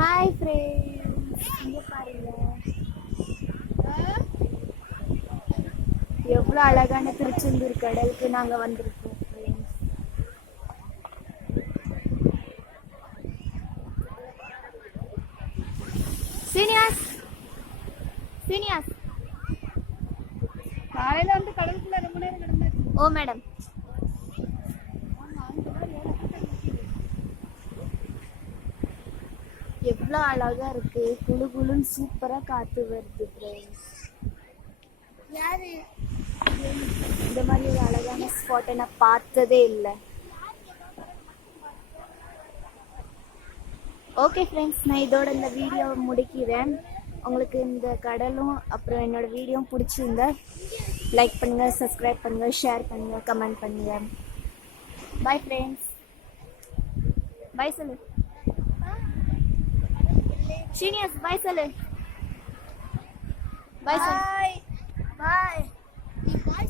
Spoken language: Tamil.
ஹாய் ஃப்ரெண்ட்ஸ், இங்கே பாருங்க எவ்வளோ அழகான திருச்செந்தூர் கடலுக்கு நாங்கள் வந்திருக்கோம் ஃப்ரெண்ட்ஸ். சீனியாஸ் சீனியாஸ் காலையில வந்து கடலுக்குள்ள ரொம்ப நேரம் கிடந்தாச்சு. ஓ மேடம், எவ்வளோ அழகா இருக்கு. குளு குளுன்னு சூப்பராக காத்து வருது ஃப்ரெண்ட்ஸ். யாரு இந்த மாதிரி ஒரு அழகான ஸ்பாட்டை நான் பார்த்ததே இல்லை. ஓகே ஃப்ரெண்ட்ஸ், நான் இதோட இந்த வீடியோவை முடிக்கிறேன். உங்களுக்கு இந்த கடலும் அப்புறம் என்னோட வீடியோவும் பிடிச்சிருந்தா லைக் பண்ணுங்கள், சப்ஸ்கிரைப் பண்ணுங்கள், ஷேர் பண்ணுங்கள், கமெண்ட் பண்ணுங்கள். Bye friends. பாய் சொல்லு சீனியஸ், பாய் சொல்லு. பாய் சொல்லு. பாய் பாய்.